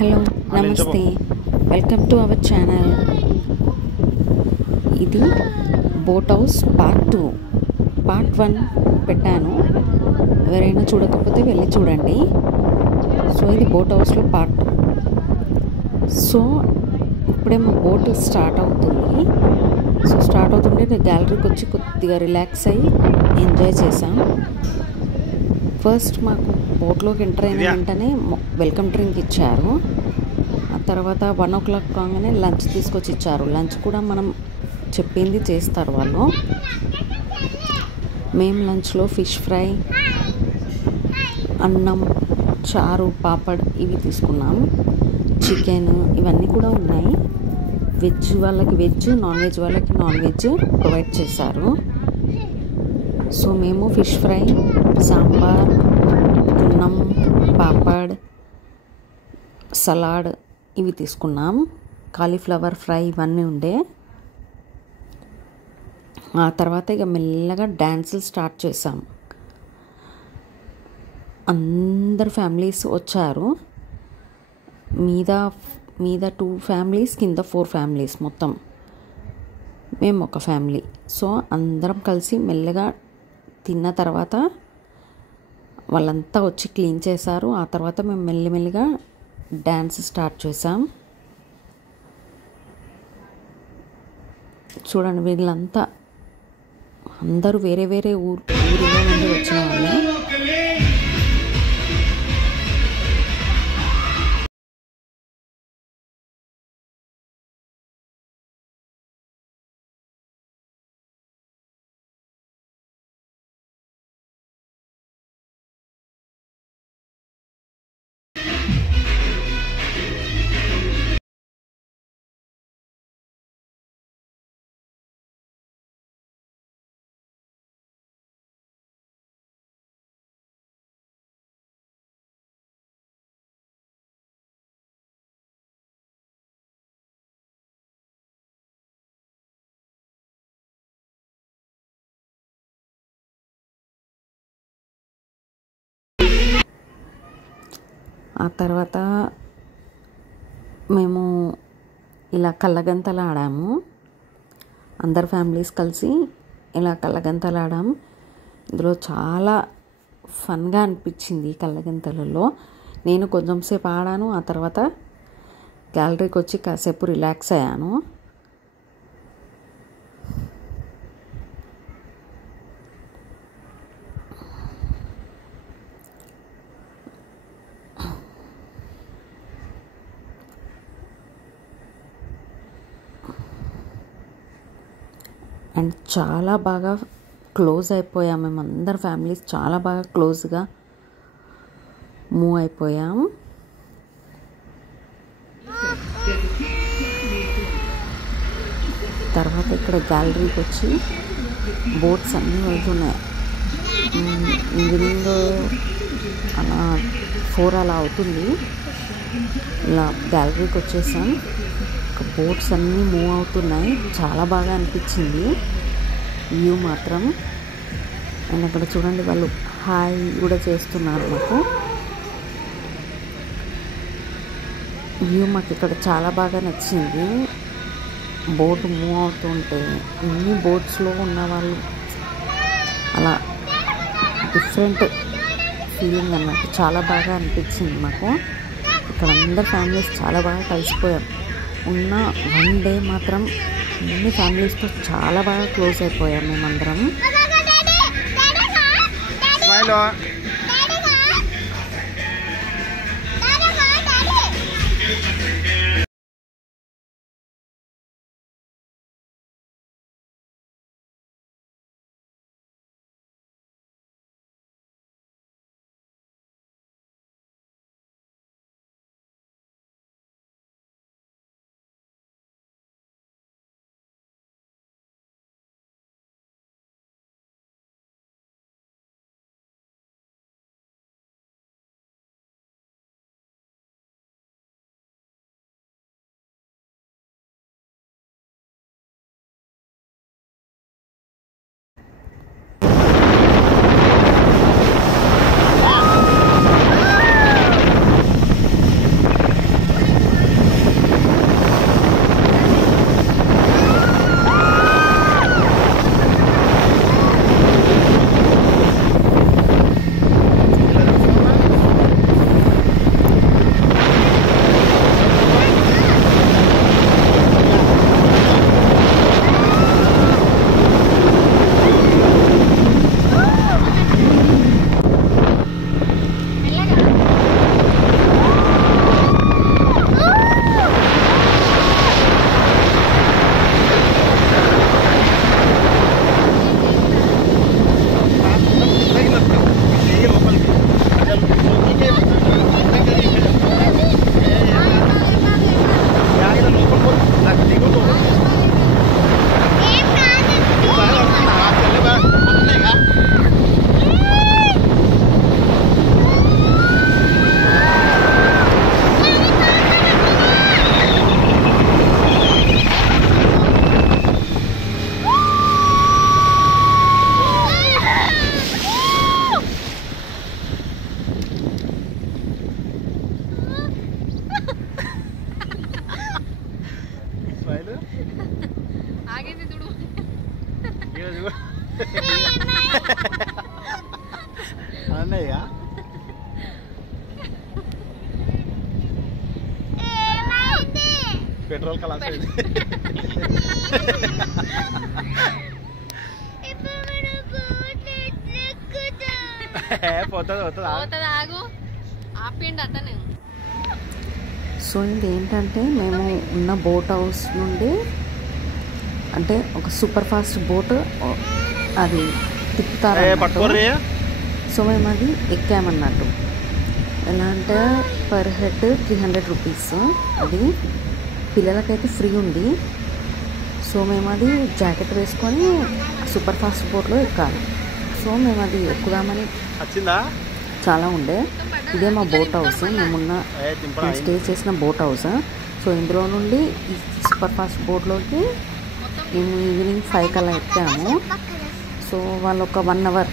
Hello నమస్తే, welcome to our channel. ఇది boat house part 2. Part 1 పెట్టాను, ఎవరైనా చూడకపోతే వెళ్ళి చూడండి. సో ఇది బోట్ హౌస్లో పార్ట్ 2. సో ఇప్పుడే మా బోట్ స్టార్ట్ అవుతుంది. సో స్టార్ట్ అవుతుంటే నేను గ్యాలరీకి వచ్చి కొద్దిగా రిలాక్స్ అయ్యి ఎంజాయ్ చేసాం. ఫస్ట్ మాకు బోట్లోకి ఎంటర్ అయిన వెంటనే వెల్కమ్ డ్రింక్ ఇచ్చారు. ఆ తర్వాత 1 o'clock కాగానే లంచ్ తీసుకొచ్చి ఇచ్చారు. లంచ్ కూడా మనం చెప్పింది చేస్తారు వాళ్ళు. మేము లంచ్లో ఫిష్ ఫ్రై, అన్నం, చారు, పాపడ్ ఇవి తీసుకున్నాం. చికెన్ ఇవన్నీ కూడా ఉన్నాయి. వెజ్ వాళ్ళకి వెజ్, నాన్ వెజ్ వాళ్ళకి నాన్ వెజ్ ప్రొవైడ్ చేశారు. సో మేము ఫిష్ ఫ్రై, సాంబార్, అన్నం, పాపడ్, సలాడ్ ఇవి తీసుకున్నాం. కాలీఫ్లవర్ ఫ్రై ఇవన్నీ ఉండే. ఆ తర్వాత ఇక మెల్లగా డ్యాన్సులు స్టార్ట్ చేసాం. అందరు ఫ్యామిలీస్ వచ్చారు. మీద 2 ఫ్యామిలీస్, కింద 4 ఫ్యామిలీస్, మొత్తం మేము ఒక ఫ్యామిలీ. సో అందరం కలిసి మెల్లగా తిన్న తర్వాత వాళ్ళంతా వచ్చి క్లీన్ చేశారు. ఆ తర్వాత మేము మెల్లిమెల్లిగా డ్యాన్స్ స్టార్ట్ చేసాం. చూడండి, వీళ్ళంతా అందరూ వేరే వేరే ఊరిలో నుండి వచ్చిన వాళ్ళే. ఆ తర్వాత మేము ఇలా కళ్ళగంతలు ఆడాము. అందరు ఫ్యామిలీస్ కలిసి ఇలా కళ్ళగంతలు ఆడాము. ఇందులో చాలా ఫన్గా అనిపించింది. కళ్ళగంతలలో నేను కొంచెం సేపు ఆడాను. ఆ తర్వాత గ్యాలరీకి వచ్చి కాసేపు రిలాక్స్ అయ్యాను. అండ్ చాలా బాగా క్లోజ్ అయిపోయాం. మేము అందరు ఫ్యామిలీస్ చాలా బాగా క్లోజ్గా మూవ్ అయిపోయాం. తర్వాత ఇక్కడ గ్యాలరీకి వచ్చి బోట్స్ అన్నీ వెళ్తున్నాయి. ఈవినింగ్ అలా 4 అలా అవుతుంది. ఇలా గ్యాలరీకి వచ్చేసాం. బోట్స్ అన్నీ మూవ్ అవుతున్నాయి. చాలా బాగా అనిపించింది వ్యూ మాత్రం. అండ్ అక్కడ చూడండి, వాళ్ళు హాయ్ కూడా చేస్తున్నారు మాకు. వ్యూ మాకు ఇక్కడ చాలా బాగా నచ్చింది. బోట్ మూవ్ అవుతుంటే అన్ని బోట్స్లో ఉన్న వాళ్ళు అలా డిఫరెంట్ ఫీలింగ్ అన్నట్టు చాలా బాగా అనిపించింది మాకు. ఇక్కడ అందరు ఫ్యామిలీస్ చాలా బాగా కలిసిపోయాం. ఉన్న 1 డే మాత్రం అన్ని ఫ్యామిలీస్తో చాలా బాగా క్లోజ్ అయిపోయాం మేమందరం. పెట్రోల్ కలాస్ సో ఇది ఏంటంటే మేము ఉన్న బోట్ హౌస్ నుండి అంటే ఒక సూపర్ ఫాస్ట్ బోట్ అది తిప్పుతారు. సో మేము అది ఎక్కామన్నట్టు. ఎలా అంటే పర్ హెడ్ 300 రూపీస్. అది పిల్లలకైతే ఫ్రీ ఉంది. సో మేము అది జాకెట్ వేసుకొని సూపర్ ఫాస్ట్ బోట్లో ఎక్కాలి. సో మేము అది ఎక్కుదామని చాలా ఉండే. ఇదే మా బోట్ హౌస్, మేము స్టే చేసిన బోట్ హౌస్. సో ఇందులో నుండి ఈ సూపర్ ఫాస్ట్ బోట్లోకి మేము ఈవినింగ్ 5 కల్లా ఎక్కాము. సో వాళ్ళు ఒక 1 అవర్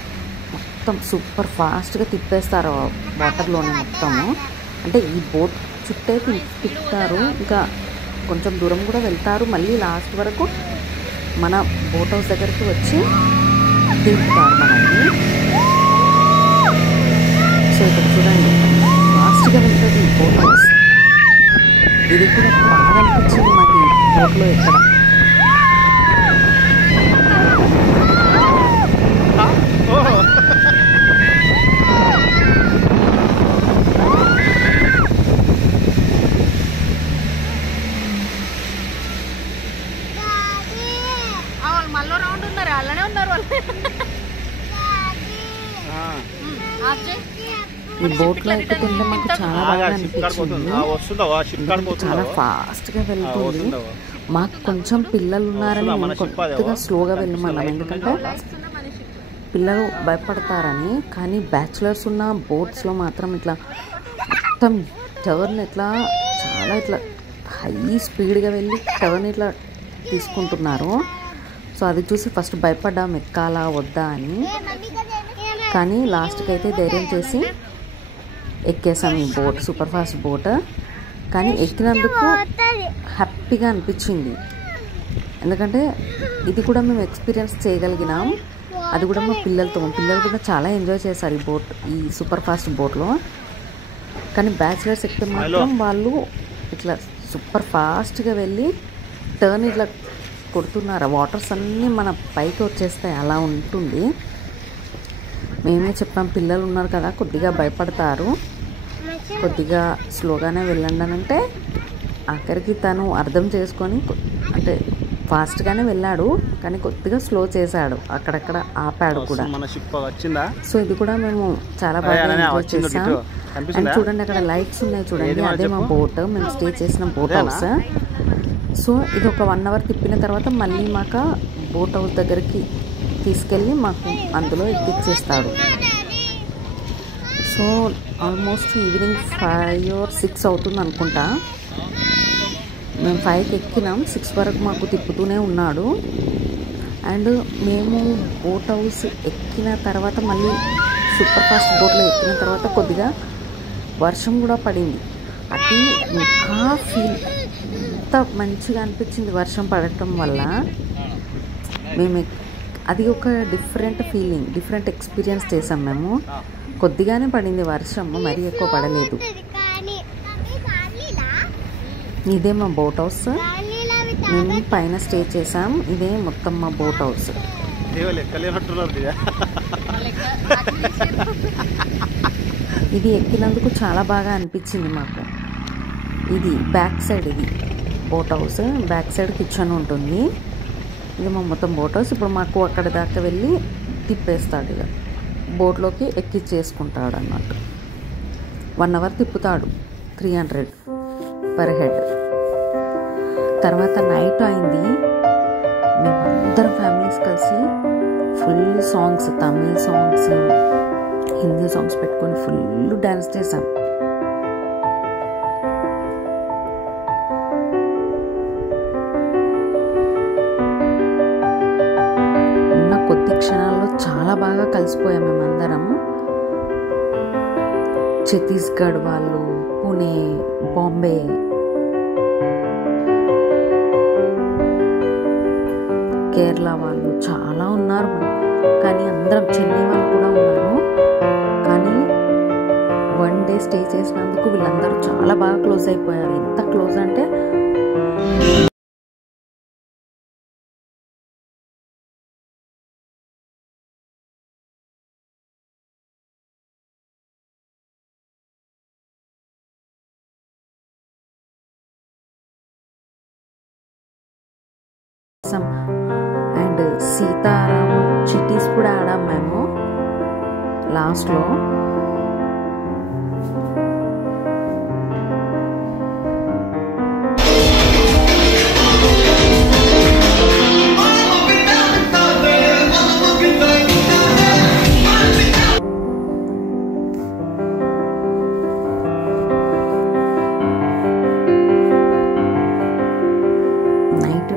మొత్తం సూపర్ ఫాస్ట్గా తిప్పేస్తారు వాటర్లోనే మొత్తము. అంటే ఈ బోట్ చుట్టే తిప్పుతారు, ఇంకా కొంచెం దూరం కూడా వెళ్తారు, మళ్ళీ లాస్ట్ వరకు మన బోట్ హౌస్ దగ్గరికి వచ్చి దింపుతారు మనల్ని. సో ఇక్కడ చూడండి ఫాస్ట్గా వెళ్తుంది ఈ బోట్ హౌస్. ఇది కూడా బాగా అనిపించింది మాకు ఈ బోట్లో ఎక్కడం. ఈ బోట్లో ఎక్కుతుంటే మాకు చాలా బాగా అనిపించింది. చాలా ఫాస్ట్గా వెళ్తుంది. మాకు కొంచెం పిల్లలు ఉన్నారని మేము కొద్దిగా స్లోగా వెళ్ళమన్నాం, ఎందుకంటే పిల్లలు భయపడతారని. కానీ బ్యాచులర్స్ ఉన్న బోట్స్లో మాత్రం ఇట్లా మొత్తం టర్న్ ఇట్లా చాలా ఇట్లా హై స్పీడ్గా వెళ్ళి టర్న్ ఇట్లా తీసుకుంటున్నారు. సో అది చూసి ఫస్ట్ భయపడ్డాం ఎక్కాలా వద్దా అని. కానీ లాస్ట్కి అయితే ధైర్యం చేసి ఎక్కేసాం ఈ బోట్, సూపర్ ఫాస్ట్ బోట్. కానీ ఎక్కినందుకు హ్యాపీగా అనిపించింది, ఎందుకంటే ఇది కూడా మేము ఎక్స్పీరియన్స్ చేయగలిగినాం. అది కూడా మా పిల్లలతో, మా పిల్లలు కూడా చాలా ఎంజాయ్ చేశారు ఈ బోట్, ఈ సూపర్ ఫాస్ట్ బోట్లో. కానీ బ్యాచిలర్స్ ఎక్కితే మాత్రం వాళ్ళు ఇట్లా సూపర్ ఫాస్ట్గా వెళ్ళి టర్న్ ఇట్లా కొడుతున్నారు. వాటర్స్ అన్నీ మన పైకి వచ్చేస్తాయి, అలా ఉంటుంది. మేమే చెప్పాం పిల్లలు ఉన్నారు కదా కొద్దిగా భయపడతారు, కొద్దిగా స్లోగానే వెళ్ళండి అని అంటే ఆఖరికి తను అర్థం చేసుకొని అంటే ఫాస్ట్గానే వెళ్ళాడు, కానీ కొద్దిగా స్లో చేశాడు, అక్కడక్కడ ఆపాడు కూడా. సో ఇది కూడా మేము చాలా బాగా ఎంజాయ్ చేసాం. అండ్ చూడండి అక్కడ లైట్స్ ఉన్నాయి చూడండి, అదే మా బోట్, మేము స్టే చేసిన బోట్ హౌస్. సో ఇది ఒక 1 అవర్ తిప్పిన తర్వాత మళ్ళీ మాకు బోట్ హౌస్ దగ్గరికి తీసుకెళ్ళి మాకు అందులో ఎక్కిచ్చేస్తాడు. సో ఆల్మోస్ట్ ఈవినింగ్ 5 or 6 అవుతుంది అనుకుంటా. మేము 5కి ఎక్కినాం, 6 వరకు మాకు తిప్పుతూనే ఉన్నాడు. అండ్ మేము బోట్ హౌస్ ఎక్కిన తర్వాత మళ్ళీ సూపర్ ఫాస్ట్ బోట్లో ఎక్కిన తర్వాత కొద్దిగా వర్షం కూడా పడింది. అది ఇంకా ఎంత మంచిగా అనిపించింది వర్షం పడటం వల్ల. మేము అది ఒక డిఫరెంట్ ఫీలింగ్, డిఫరెంట్ ఎక్స్పీరియన్స్ చేసాం మేము. కొద్దిగానే పడింది వర్షం, మరీ ఎక్కువ పడలేదు. ఇదే మా బోట్ హౌస్, మేము పైన స్టే చేసాం. ఇదే మొత్తం మా బోట్ హౌస్. ఇది ఎక్కినందుకు చాలా బాగా అనిపించింది మాకు. ఇది బ్యాక్ సైడ్, ఇది boat house back side kitchen ఉంటుంది. ఇది మా మొత్తం బోట్ హౌస్. ఇప్పుడు మాకు అక్కడ దాకా వెళ్ళి తిప్పేస్తాడు, ఇక బోట్లోకి ఎక్కిచ్చేసుకుంటాడు అన్నట్టు. 1 అవర్ తిప్పుతాడు, 300 పర్ హెడ్. తర్వాత నైట్ అయింది, మేమందరం ఫ్యామిలీస్ కలిసి full songs, Tamil songs, Hindi songs పెట్టుకొని ఫుల్ డ్యాన్స్ చేసాం. కొద్ది క్షణాల్లో చాలా బాగా కలిసిపోయాం మేమందరం. ఛత్తీస్గఢ్ వాళ్ళు, పుణే, బాంబే, కేరళ వాళ్ళు చాలా ఉన్నారు. కానీ అందరం చెన్నై వాళ్ళు కూడా ఉన్నారు. కానీ 1 డే స్టే చేసినందుకు వీళ్ళందరూ చాలా బాగా క్లోజ్ అయిపోయారు. ఎంత క్లోజ్ అంటే అండ్ సీతారాము చిట్టీస్ కూడా ఆడాం మేము లాస్ట్లో.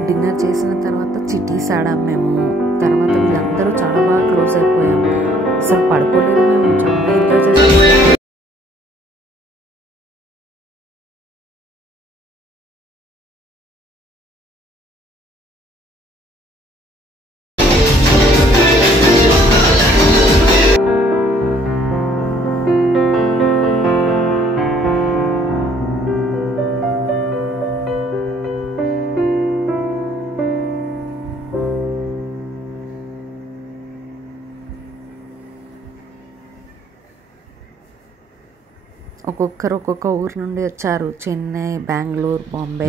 డిన్నర్ చేసిన తర్వాత చిట్టీస్ ఆడాం మేము. తర్వాత వీళ్ళందరూ చాలా బాగా క్లోజ్ అయిపోయాం. అసలు పడుకోలేదు మేము, చాలా ఎంజాయ్ చేసాం. ఒక్కొక్కరు ఒక్కొక్క ఊరు నుండి వచ్చారు, చెన్నై, బెంగళూరు, బాంబే.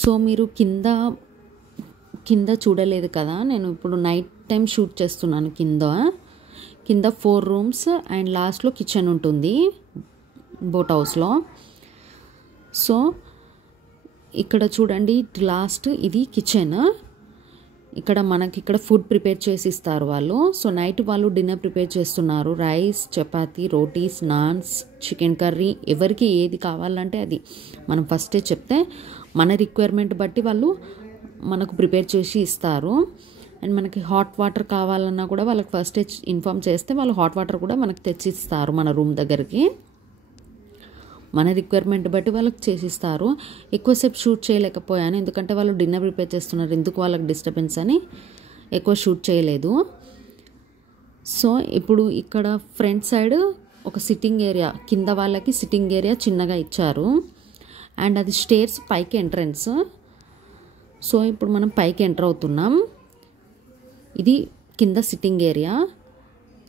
సో మీరు కింద చూడలేదు కదా, నేను ఇప్పుడు నైట్ టైం షూట్ చేస్తున్నాను. కింద 4 రూమ్స్ అండ్ లాస్ట్లో కిచెన్ ఉంటుంది బోట్ హౌస్లో. సో ఇక్కడ చూడండి, లాస్ట్ ఇది కిచెన్. ఇక్కడ ఫుడ్ ప్రిపేర్ చేసి ఇస్తారు వాళ్ళు. సో నైట్ వాళ్ళు డిన్నర్ ప్రిపేర్ చేస్తున్నారు. Rice, chapati, rotis, naans, chicken curry. ఎవరికి ఏది కావాలంటే అది మనం ఫస్టే చెప్తే మన రిక్వైర్మెంట్ బట్టి వాళ్ళు మనకు ప్రిపేర్ చేసి ఇస్తారు. అండ్ మనకి హాట్ వాటర్ కావాలన్నా కూడా వాళ్ళకి ఫస్టే ఇన్ఫామ్ చేస్తే వాళ్ళు హాట్ వాటర్ కూడా మనకు తెచ్చిస్తారు మన రూమ్ దగ్గరికి. మన రిక్వైర్మెంట్ బట్టి వాళ్ళకి చేసిస్తారు. ఎక్కువసేపు షూట్ చేయలేకపోయాను, ఎందుకంటే వాళ్ళు డిన్నర్ ప్రిపేర్ చేస్తున్నారు, ఎందుకు వాళ్ళకి డిస్టర్బెన్స్ అని ఎక్కువ షూట్ చేయలేదు. సో ఇప్పుడు ఇక్కడ ఫ్రంట్ సైడ్ ఒక సిట్టింగ్ ఏరియా, కింద వాళ్ళకి సిట్టింగ్ ఏరియా చిన్నగా ఇచ్చారు. అండ్ అది స్టేర్స్ పైకి ఎంట్రన్స్. సో ఇప్పుడు మనం పైకి ఎంటర్ అవుతున్నాం. ఇది కింద సిట్టింగ్ ఏరియా.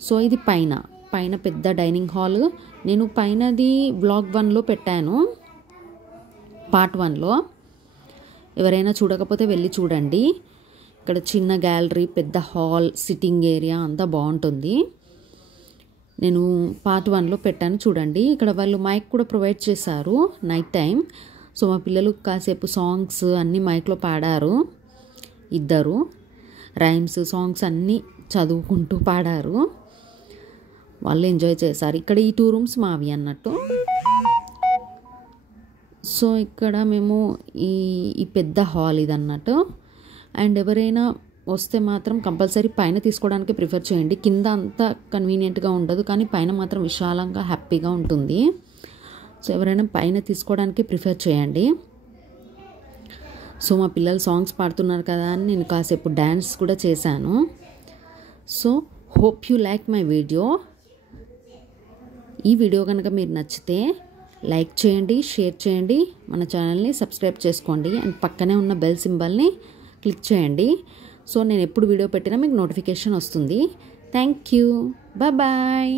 సో ఇది పైన పెద్ద డైనింగ్ హాల్. నేను పైనది వ్లాగ్ 1లో పెట్టాను, పార్ట్ 1లో. ఎవరైనా చూడకపోతే వెళ్ళి చూడండి. ఇక్కడ చిన్న గ్యాలరీ, పెద్ద హాల్, సిట్టింగ్ ఏరియా అంతా బాగుంటుంది. నేను పార్ట్ 1లో పెట్టాను, చూడండి. ఇక్కడ వాళ్ళు మైక్ కూడా ప్రొవైడ్ చేశారు నైట్ టైం. సో మా పిల్లలు కాసేపు సాంగ్స్ అన్నీ మైక్లో పాడారు. ఇద్దరు రైమ్స్, సాంగ్స్ అన్నీ చదువుకుంటూ పాడారు. వాళ్ళు ఎంజాయ్ చేశారు. ఇక్కడ ఈ 2 రూమ్స్ మావి అన్నట్టు. సో ఇక్కడ మేము ఈ పెద్ద హాల్ ఇది అన్నట్టు. అండ్ ఎవరైనా వస్తే మాత్రం కంపల్సరీ పైన తీసుకోవడానికి ప్రిఫర్ చేయండి. కింద అంత కన్వీనియంట్గా ఉండదు, కానీ పైన మాత్రం విశాలంగా హ్యాపీగా ఉంటుంది. సో ఎవరైనా పైన తీసుకోవడానికి ప్రిఫర్ చేయండి. సో మా పిల్లలు సాంగ్స్ పాడుతున్నారు కదా అని నేను కాసేపు డ్యాన్స్ కూడా చేశాను. So hope you like my video. ఈ వీడియో కనుక మీరు నచ్చితే లైక్ చేయండి, షేర్ చేయండి, మన ఛానల్ని సబ్స్క్రైబ్ చేసుకోండి. అండ్ పక్కనే ఉన్న బెల్ సింబల్ని క్లిక్ చేయండి. సో నేను ఎప్పుడు వీడియో పెట్టినా మీకు నోటిఫికేషన్ వస్తుంది. Thank you, bye.